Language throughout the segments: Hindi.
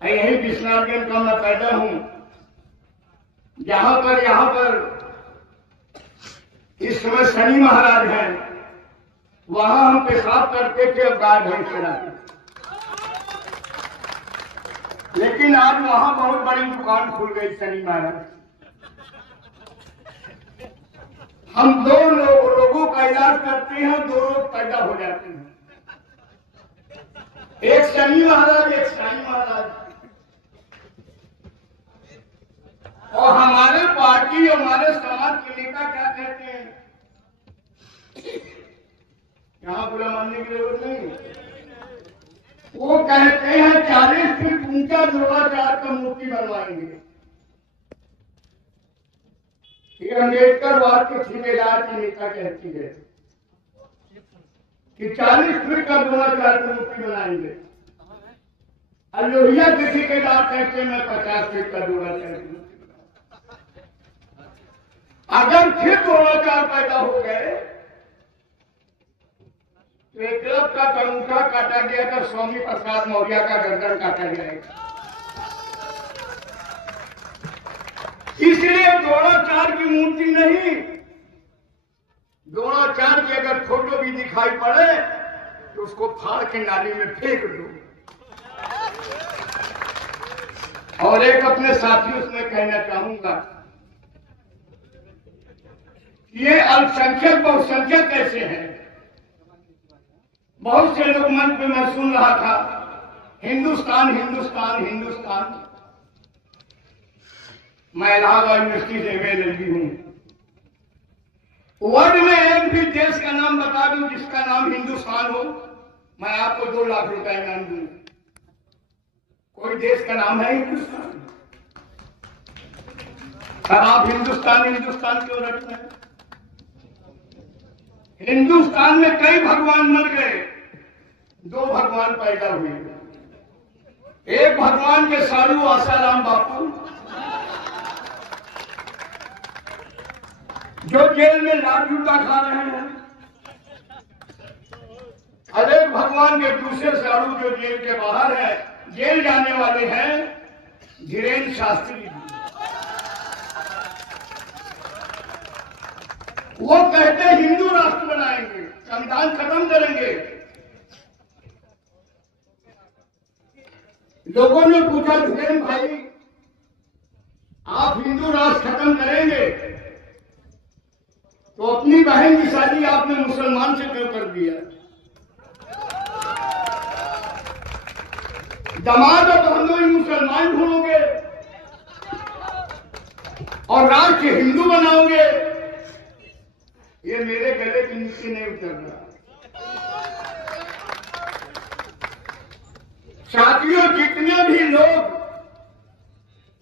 यही विश्वनाथगंज का मैं पैदा हूं, यहाँ पर इस समय शनि महाराज हैं, वहां हम पेशाब करते थे और गाय भैंस चराते। लेकिन आज वहां बहुत बड़ी दुकान खुल गई शनि महाराज। हम दो लोगों का इलाज करते हैं, दो लोग पैदा हो जाते हैं, एक शनि महाराज एक साईं महाराज। और हमारे पार्टी और हमारे समाज के नेता क्या कहते हैं, यहां बुरा मानने की जरूरत नहीं, वो कहते हैं 40 फीट ऊंचा द्रोणाचार्य का मूर्ति बनवाएंगे। ये अम्बेडकरवाद के ठेकेदार की नेता कहती है कि 40 फीट का द्रोणाचार्य की मूर्ति बनाएंगे। लोहिया के ठेकेदार कहते हैं मैं 50 फीट का द्रोणाचार्य की मूर्ति बनाऊंगा। अगर फिर द्रोणाचार्य पैदा हो गए तो एक क्लब का अंगूठा काटा गया था, स्वामी प्रसाद मौर्य का गर्दन काटा जाएगा। इसलिए द्रोणाचार्य की मूर्ति नहीं, द्रोणाचार्य की अगर फोटो भी दिखाई पड़े तो उसको फाड़ के नाली में फेंक दो। और एक अपने साथियों से मैं कहना चाहूंगा, ये अल्पसंख्यक बहुसंख्यक कैसे हैं। बहुत से लोग मन पे मैं सुन रहा था, हिंदुस्तान हिंदुस्तान हिंदुस्तान। मैं इलाहाबाद यूनिवर्सिटी से एमएलएलबी हूं। वर्ल्ड में एक भी देश का नाम बता दूं जिसका नाम हिंदुस्तान हो, मैं आपको 2 लाख रुपए इनाम दूंगा। कोई देश का नाम है हिंदुस्तान? आप हिंदुस्तान हिंदुस्तान क्यों रखते हैं? हिंदुस्तान में कई भगवान मर गए, 2 भगवान पैदा हुए। एक भगवान के साधु आसाराम बापू जो जेल में लाल जूता खा रहे हैं, और एक भगवान के दूसरे साधु जो जेल के बाहर है, जेल जाने वाले हैं, धीरेन्द्र शास्त्री जी। वो कहते हैं हिंदू राष्ट्र बनाएंगे, संविधान खत्म करेंगे। लोगों ने पूछा धीरेन्द्र भाई आप हिंदू राष्ट्र खत्म करेंगे तो अपनी बहन की शादी आपने मुसलमान से क्यों कर दिया? दामाद तो हम लोग मुसलमान ढूंढोगे और राष्ट्र हिंदू बनाओगे, ये मेरे गले की नीचे नहीं उतर रहा। साथियों, जितने भी लोग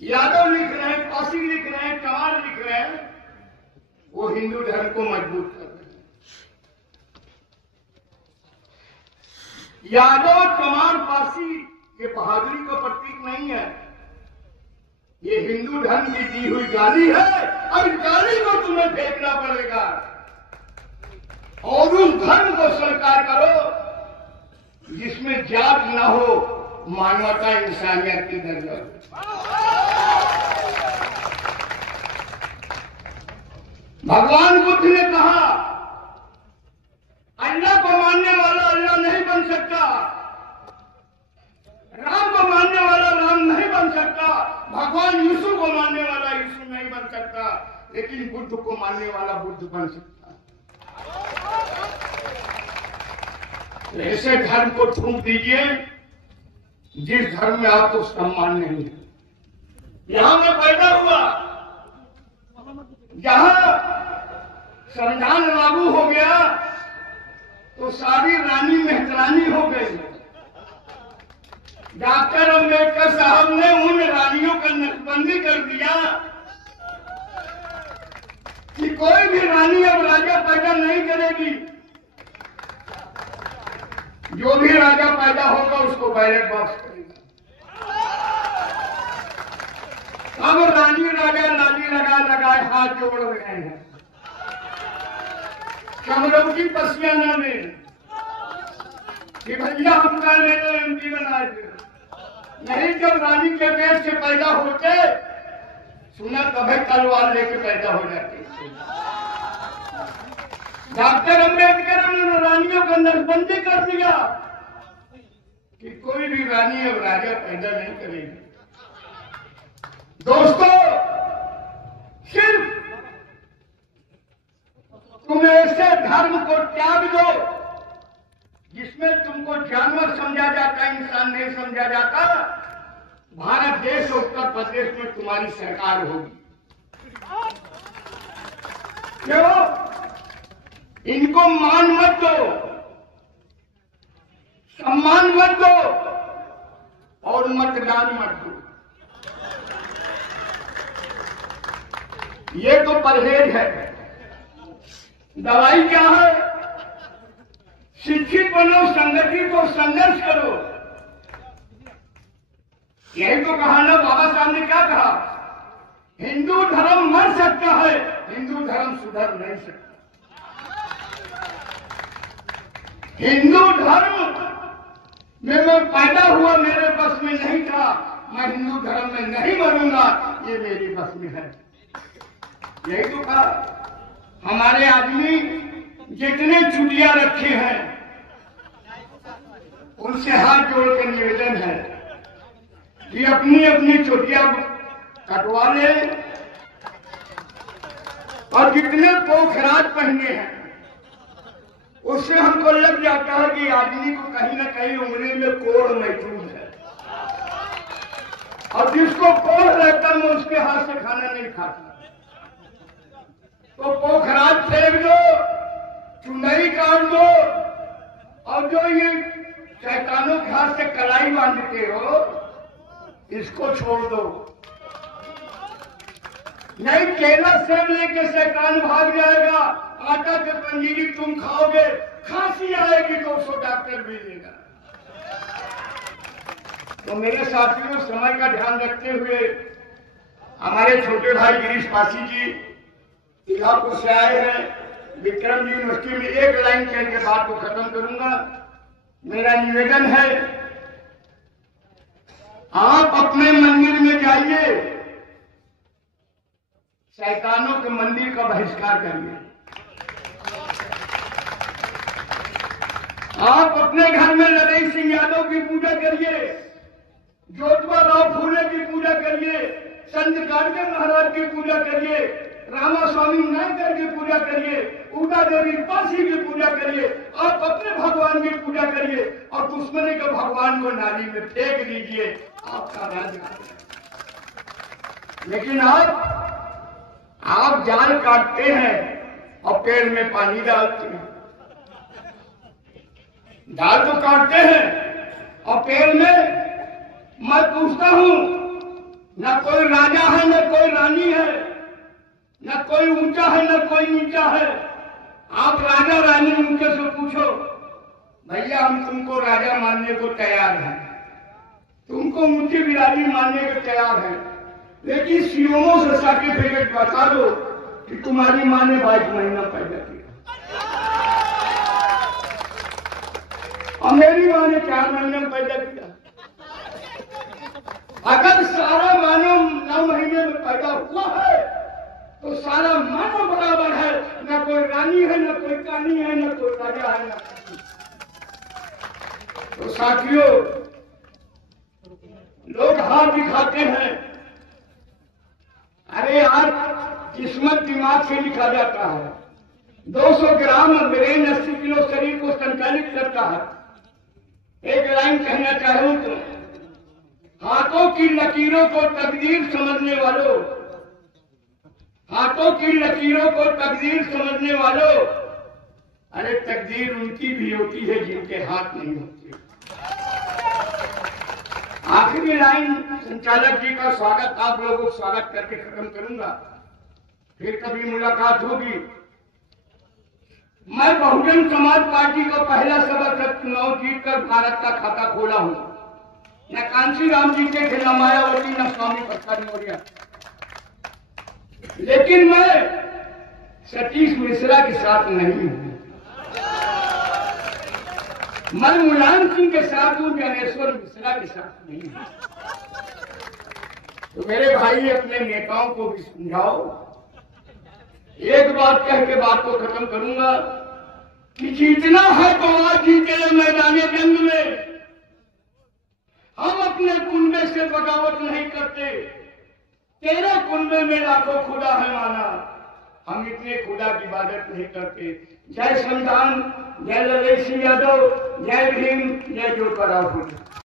यादव लिख रहे हैं, पासी लिख रहे हैं, चमार लिख रहे हैं, वो हिंदू धर्म को मजबूत कर रहे हैं। यादव चमार पासी ये बहादुरी का प्रतीक नहीं है, ये हिंदू धर्म की दी हुई गाली है, और इस गाली को तुम्हें फेंकना पड़ेगा और उस धर्म को स्वीकार करो जिसमें जात न हो, मानवता इंसानियत की दर्जा। भगवान बुद्ध ने कहा अल्लाह को मानने वाला अल्लाह नहीं बन सकता, राम को मानने वाला राम नहीं बन सकता, भगवान यीशु को मानने वाला यीशु नहीं बन सकता, लेकिन बुद्ध को मानने वाला बुद्ध बन सकता। ऐसे धर्म को थूक दीजिए जिस धर्म में आपको सम्मान नहीं है। यहां मैं पैदा हुआ, जहां संविधान लागू हो गया तो सारी रानी मेहतरानी हो गई। डॉक्टर अम्बेडकर साहब ने उन रानियों का नसबंदी कर दिया कि कोई भी रानी अब राजा पैदा नहीं करेगी, जो भी राजा पैदा होगा उसको बैलेट बॉक्स करेगा। अब रानी राजा लाली लगाए हाथ जोड़ रहे हैं कमरौती पसियाना में कि भैया हमका ले लो एमपी बना दे। नहीं, जब रानी के पेट से पैदा होते सुना कभी तलवार लेके पैदा हो जाते। डॉक्टर अम्बेडकर ने रानियों को नसबंदी कर दिया कि कोई भी रानी अब राजा पैदा नहीं करेगी। दोस्तों, सिर्फ तुम ऐसे धर्म को त्याग दो जिसमें तुमको जानवर समझा जाता, इंसान नहीं समझा जाता। भारत देश और उत्तर प्रदेश में तुम्हारी सरकार होगी। क्यों? इनको मान मत दो, सम्मान मत दो और मतदान मत दो। ये तो परहेज है। दवाई क्या है? शिक्षित बनो, संगठित हो, संघर्ष करो। यही तो कहा ना, बाबा साहब ने क्या कहा? हिंदू धर्म मर सकता है, हिंदू धर्म सुधर नहीं सकता। हिंदू धर्म में मैं पैदा हुआ, मेरे बस में नहीं था। मैं हिंदू धर्म में नहीं मरूंगा, ये मेरी बस में है। यही तो कहा। हमारे आदमी जितने चुटिया रखे हैं उनसे हाथ जोड़ के निवेदन है कि अपनी अपनी चुटिया कटवा ले और जितने पोखराज पहने हैं उससे हमको लग जाता है कि आदमी को कहीं ना कहीं उंगली में कोढ़ मौजूद है, और जिसको कोढ़ रहता है उसके हाथ से खाना नहीं खाता। तो पोखराज फेंक दो, चुनरी काट दो, और जो ये शैतानों के हाथ से कलाई बांधते हो इसको छोड़ दो। नहीं, केला सेब लेके शैतान भाग जाएगा, आटा के पंजीरी तुम खाओगे, खांसी आएगी तो उसको डॉक्टर भेजेगा। तो मेरे साथियों, समय का ध्यान रखते हुए हमारे छोटे भाई गिरीश पासी जी इलाकों से आए हैं। विक्रम यूनिवर्सिटी में एक लाइन कह के बात को खत्म करूंगा। मेरा निवेदन है, आप अपने मंदिर में जाइए, शैतानों के मंदिर का बहिष्कार करिए। आप अपने घर में लड़ई सिंह यादव की पूजा करिए, ज्योतिबा राव फूले की पूजा करिए, संत गाडगे महाराज की पूजा करिए, रामा स्वामी नायकर की पूजा करिए, उषा देवी पासी की पूजा करिए। आप अपने भगवान की पूजा करिए और दुश्मनी के भगवान को नाली में फेंक दीजिए, आपका राज। लेकिन आप जाल काटते हैं और पेड़ में पानी डालते हैं। जाल तो काटते हैं और पेड़ में, मैं पूछता हूं, न कोई राजा है न कोई रानी है, न कोई ऊंचा है न कोई नीचा है। आप राजा रानी उनके से पूछो, भैया हम तुमको राजा मानने को तैयार हैं, तुमको ऊंची बिरादी मानने को तैयार है, लेकिन सीओओ से सर्टिफिकेट बता दो कि तुम्हारी माँ ने 22 महीना पैदा किया और मेरी माँ ने 4 महीने में पैदा किया। अगर सारा मानव 9 महीने में पैदा हुआ है तो सारा मानव बराबर है, न कोई रानी है न कोई कानी है न कोई राजा है न। तो साथियों, लोग हाथ दिखाते हैं, अरे यार किस्मत दिमाग से लिखा जाता है। 200 ग्राम ब्रेन 80 किलो शरीर को संचालित करता है। एक लाइन कहना चाहूं तो, हाथों की लकीरों को तकदीर समझने वालों, हाथों की लकीरों को तकदीर समझने वालों, अरे तकदीर उनकी भी होती है जिनके हाथ नहीं होते। आखिरी लाइन संचालक जी का स्वागत, आप लोगों को स्वागत करके खत्म करूंगा, फिर कभी मुलाकात होगी। मैं बहुजन समाज पार्टी का पहला सभा चुनाव जीतकर भारत का खाता खोला हूं। न कांसी राम जी के थे, न मायावती, न स्वामी प्रसाद मौर्य, लेकिन मैं सतीश मिश्रा के साथ नहीं हूं। मैं मुलायम सिंह के साथ हूं, ज्ञानेश्वर मिश्रा के साथ नहीं हूं। तो मेरे भाई अपने नेताओं को भी समझाओ। एक बात कह के बात को खत्म करूंगा कि जीतना है तो आज जीते मैदान जंग में। हम अपने कुंबे से बगावत नहीं करते, तेरे कुंबे में लाखों खुदा है माना, हम इतने खुदा की इबादत नहीं करते। जय संविधान, जय ललित सिंह यादव, जय भीम, जय ज्योतिराव फुले।